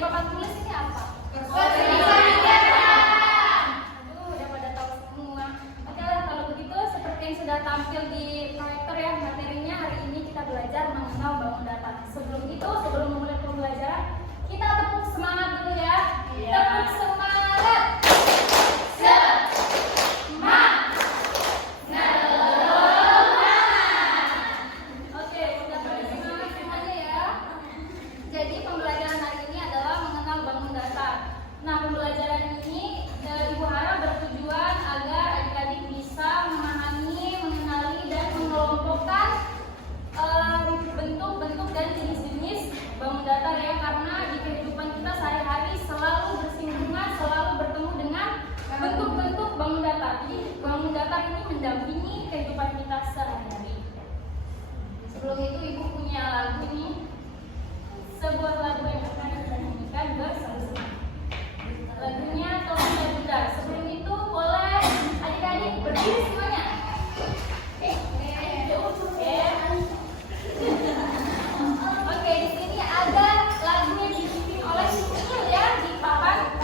papan tulis ini apa? Udah pada tahu semua. Oke lah, kalau begitu seperti yang sudah tampil di proyektor ya, materinya hari ini kita belajar mengenal bangun data. Sebelum memulai pembelajaran, kita tepuk semangat dulu ya. Tepuk semangat. Oke, kita beri semangat semuanya ya. Jadi pembelajaran hari ini adalah mengenal bangun data. Nah, pembelajaran ini Ibu harap bertujuan agar adik-adik bisa memahami, mengenali, dan mengelompokkan bentuk-bentuk dan jenis-jenis bangun data ya, karena di kehidupan kita sehari-hari selalu bersinggungan, selalu bertemu dengan bentuk-bentuk bangun data. Jadi bangun data ini mendampingi kehidupan kita sehari-hari. Sebelum itu Ibu punya lagu nih, sebuah lagu yang akan kita nyanyikan bersama-sama. Lagunya Topi dan Bundar. Sebelum itu boleh adik-adik berdiri semuanya. Oke, di sini ada lagu yang dibimbing oleh Syukil ya di papan.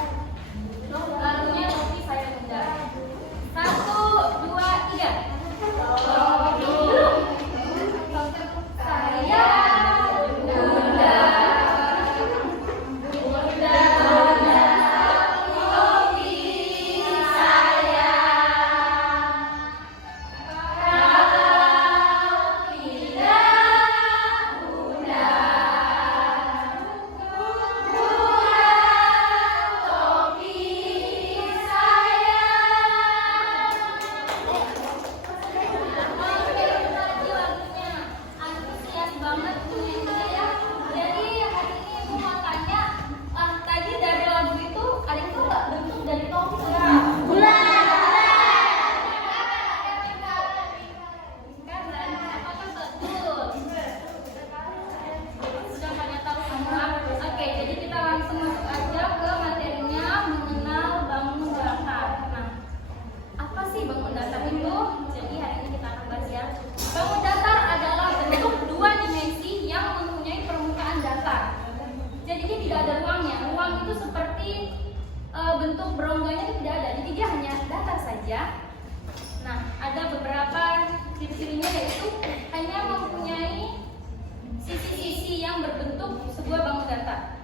Lagunya Topi Saya Bundar. 1, 2, 3. Bentuk berongganya itu tidak ada, jadi dia hanya datar saja. Nah, ada beberapa ciri-cirinya, yaitu hanya mempunyai sisi-sisi yang berbentuk sebuah bangun data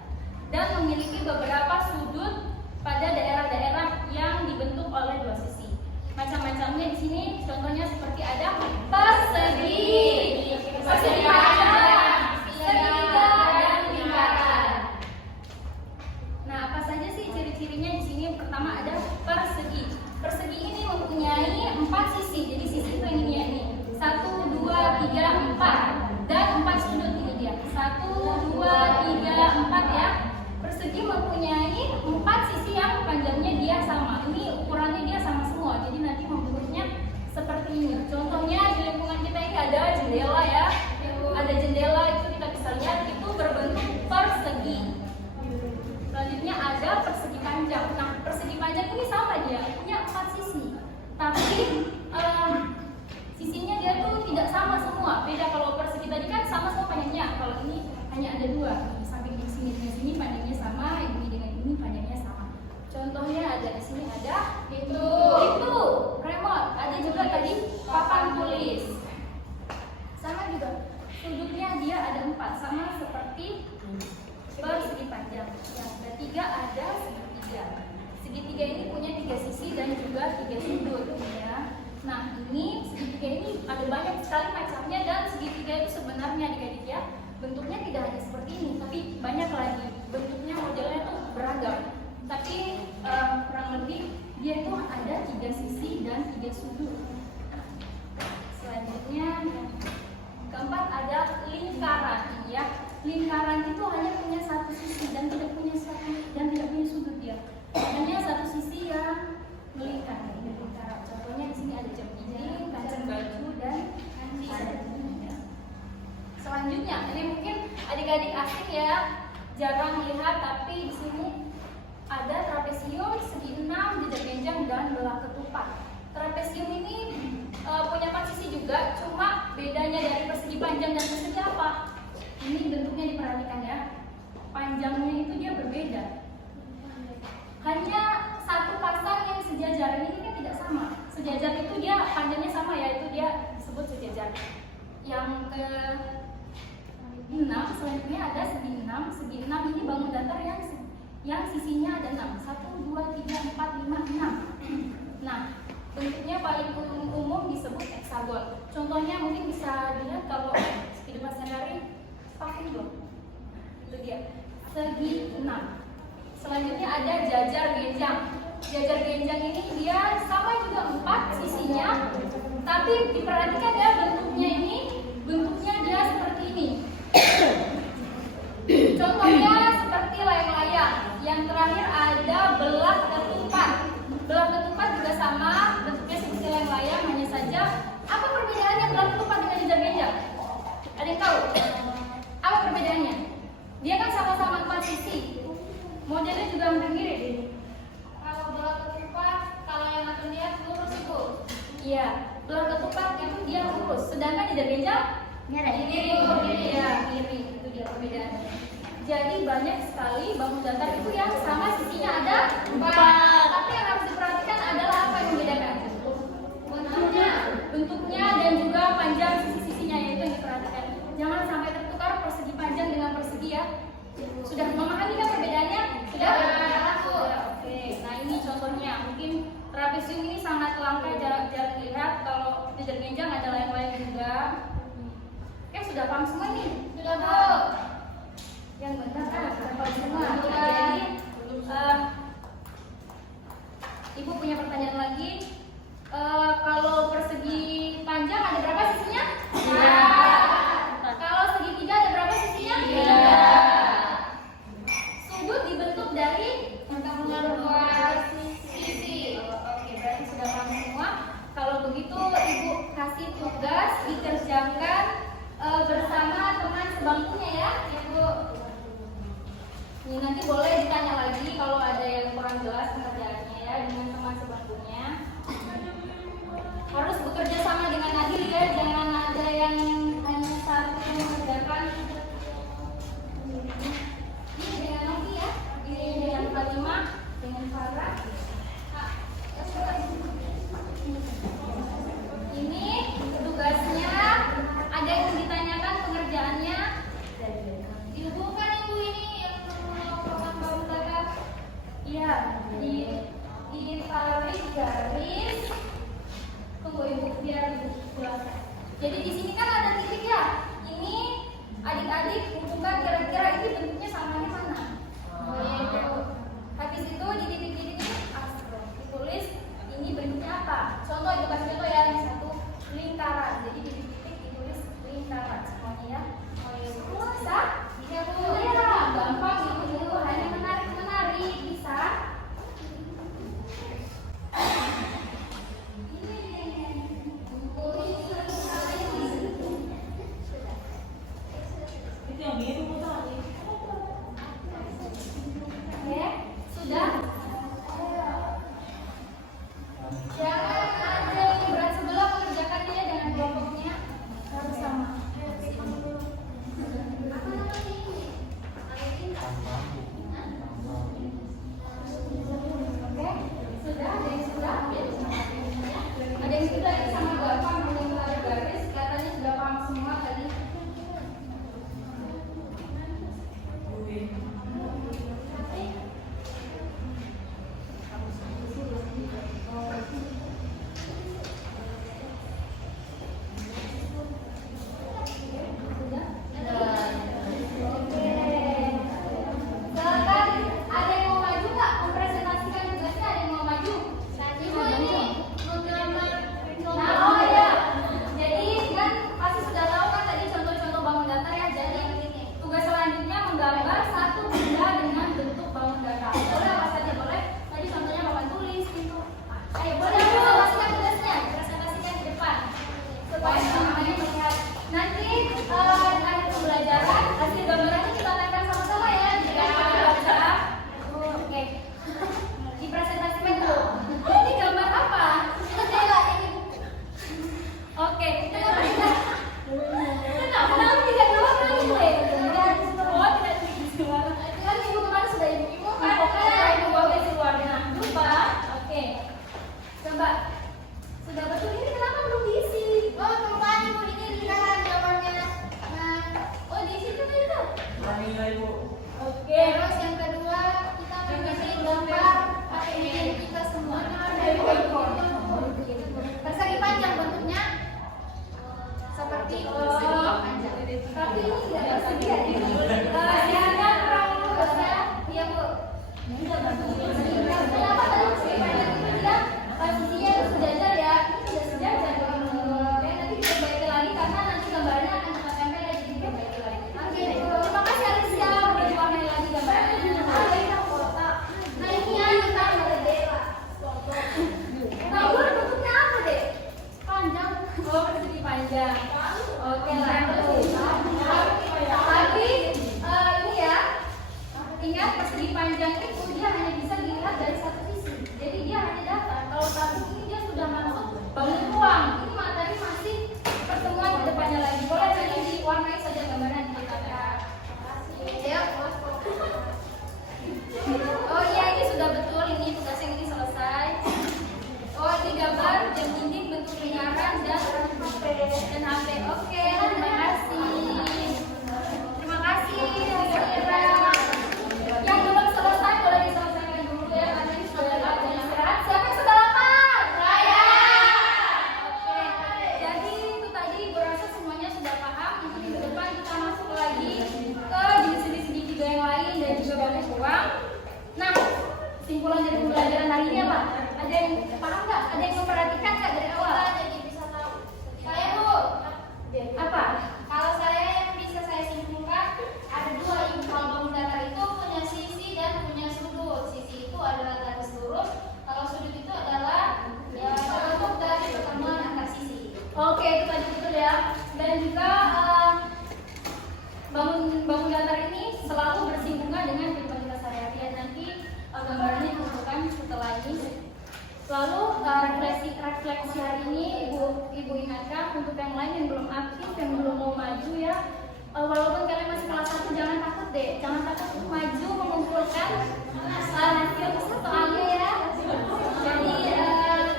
dan memiliki beberapa sudut pada daerah-daerah yang dibentuk oleh dua sisi. Macam-macamnya di sini, contohnya seperti ada persegi, persegi panjang, segitiga, dan lingkaran. Nah, apa saja sih ciri-cirinya di sini? Pertama ada persegi. Persegi ini mempunyai 4 sisi. Jadi sisi itu yang ini ya, ini. 1, 2, 3, 4 dan 4 sudut ini dia. 1, 2, 3, 4 ya. Persegi mempunyai 4 sisi yang panjangnya dia sama. Ini ukurannya dia sama semua. Jadi nanti membentuknya seperti ini. Contohnya di lingkungan kita ini ada jendela ya. Ada jendela, itu kita bisa lihat itu berbentuk persegi. Selanjutnya ada persegi panjang. Nah, persegi panjang ini sama dia, punya 4 sisi. Tapi sisinya dia tuh tidak sama semua. Beda kalau persegi tadi kan sama semua panjangnya. Kalau ini hanya ada 2. Di samping di sini dengan sini panjangnya sama, ini dengan ini panjangnya sama. Contohnya ada di sini ada itu remote. Ada juga tadi papan tulis. Sama juga. Sudutnya dia ada 4, sama seperti persegi panjang. Yang ketiga ada segitiga. Segitiga ini punya 3 sisi dan juga 3 sudut ya. Nah, ini segitiga ini ada banyak sekali macamnya, dan segitiga itu sebenarnya adik-adik ya, bentuknya tidak hanya seperti ini, tapi banyak lagi. Bentuknya modelnya tuh beragam. Tapi kurang lebih dia itu ada 3 sisi dan 3 sudut. Selanjutnya keempat ada lingkaran ya. Lingkaran itu hanya punya 1 sisi dan tidak punya sudut dia. Hanya 1 sisi yang melingkar. Ini lingkaran. Contohnya di sini ada jam dinding, kancing baju, dan ya. Selanjutnya, ini mungkin adik-adik asing ya, jarang melihat, tapi di sini ada trapesium, segi 6, jejak genjang, dan belah ketupat. Trapesium ini punya 4 sisi juga, cuma bedanya dari persegi panjang dan persegi apa? Ini bentuknya diperhatikan ya. panjangnya itu dia berbeda. Hanya satu pasang yang sejajar ini kan tidak sama. Sejajar itu dia panjangnya sama, yaitu dia disebut sejajar. Yang ke 6 selanjutnya ada segi 6. Segi 6 ini bangun datar yang sisinya ada 6. 1, 2, 3, 4, 5, 6. Nah, bentuknya paling umum disebut heksagon. Contohnya mungkin bisa dilihat kalau kehidupan sehari-hari pakai dong. Itu dia segi 6. Selanjutnya ada jajar genjang. Jajar genjang ini dia sama juga 4 sisinya, tapi diperhatikan ya bentuknya dia seperti ini. Contohnya seperti layang-layang. Yang terakhir ada belah ketupat. Belah ketupat juga sama, bentuknya seperti layang-layang, hanya saja apa perbedaannya belah ketupat dengan jajar genjang? Ada yang tahu? Apa perbedaannya? Dia kan sama-sama 4 sisi. Modelnya juga hampir mirip. Kalau belah ketupat, kalau yang akan lihat lurus itu. Iya, belah ketupat itu dia lurus. Sedangkan jajar genjang kiri. Ya, kiri. Itu dia perbedaannya. Jadi banyak sekali bangun datar itu yang sama sisinya ada 4. Tapi yang harus diperhatikan adalah apa yang membedakan? Bentuknya dan juga panjang sisi-sisinya, yaitu yang diperhatikan. Jangan sampai tertukar persegi panjang dengan persegi ya. Sudah memahami kan perbedaannya? Sudah? Oke. Nah ini contohnya. Mungkin trapesium ini sangat langka, jarang dilihat. Kalau jajar genjang ada lain-lain juga. Oke, sudah paham semua nih? Sudah, Bu. Yang benar sudah paham semua. Jadi Ibu punya pertanyaan lagi. Kalau persegi panjang ada berapa sisinya? Ya. Kalau segitiga ada berapa sisinya? Ya. Sudut dibentuk dari dua sisi. Oke, berarti sudah paham semua. Kalau begitu Ibu kasih tugas dikerjakan bersama teman sebangkunya ya, Ibu. Ini nanti boleh ditanya lagi kalau ada yang kurang jelas pengerjaannya ya dengan teman sebangkunya. Harus bekerja sama dengan adil ya, jangan ada yang hanya satu mengerjakan. Ini dengan Novi ya, ini dengan Fatima, dengan Farah. Ini tugasnya, ada yang ditanyakan pengerjaannya. Ibu kan Ibu ini yang melakukan bangun datar. Iya, ditarik garis. Tunggu Ibu biar Ibu jelaskan. Jadi di sini kan ada titik ya. Ini adik-adik hubungkan kira-kira ini bentuknya samanya mana. Habis itu di titik-titik ini ditulis ini bentuknya apa. Contoh Ibu kasih contoh ya, yang satu lingkaran. Jadi di titik ditulis lingkaran semuanya ya. Bisa? Bisa Bu. Ya, gampang Ibu. Hanya menarik-menarik bisa. Oke, terus yang kedua kita akan kasih gambar pakai diri kita semuanya dari ekor. Persegi panjang bentuknya seperti persegi panjang. Tapi ini tidak persegi ya. Silakan orang lurus ya. Iya Bu. Kenapa tadi persegi panjang itu dia posisinya itu sejajar ya? Ini sudah sejajar. Nanti kita baiki lagi karena nanti gambarnya akan kita tempel jadi kita baiki lagi. Oke, terima kasih Alicia udah diwarnai lagi gambarnya. Nah ini ya kita tahu bentuknya apa deh? Panjang. Oh persegi panjang. Oke lanjut. Tapi ini ya, ingat persegi panjang itu dia hanya bisa dilihat dari satu sisi. Jadi dia hanya datar. Kalau satu ini dia sudah masuk bangun ruang. Ini materi masih pertemuan di depannya lagi. Boleh nanti diwarnai saja gambarnya di depannya. Ya. Oh iya ini sudah betul, ini tugasnya ini selesai. Oh ini gambar jam dinding bentuk lingkaran dan HP. Oke, terima kasih. Terima kasih Kira. Yang belum selesai boleh diselesaikan dulu ya karena ini sudah lama istirahat. Siapa yang sudah lapar? Saya. Oke. Jadi itu tadi gue rasa semuanya sudah paham. Untuk minggu depan kita masuk lagi ke jenis-jenis individu yang lain dan juga banyak ruang. Nah, kesimpulan dari pembelajaran hari ini apa? Ada yang paham nggak? Ada yang memperhatikan nggak dari awal? Jadi bisa tahu. Saya Bu. Apa? Kalau saya yang bisa saya simpulkan ada dua ibu. Kalau bangun datar itu punya sisi dan punya sudut. Sisi itu adalah garis lurus. Kalau sudut itu adalah ya bentuk dari pertemuan antar sisi. Oke, itu tadi betul ya. Dan juga bangun datar ini selalu bersinggungan dengan kehidupan kita sehari-hari. Dan nanti gambarannya ditunjukkan setelah ini. Lalu refleksi hari ini ibu ingatkan untuk yang lain yang belum aktif, yang belum mau maju ya. Walaupun kalian masih kelas 1 jangan takut deh, jangan takut untuk maju mengumpulkan hasil soalnya ya. Jadi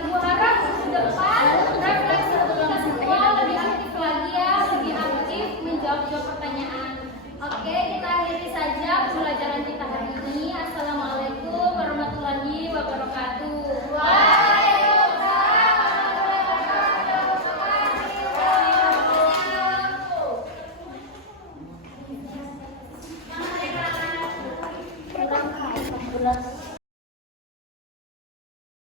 ibu harap ke depan refleksi untuk kita semua lebih aktif lagi ya, lebih aktif menjawab pertanyaan. Oke, kita akhiri saja pembelajaran kita hari ini. Assalamualaikum warahmatullahi wabarakatuh. Waalaikumsalam.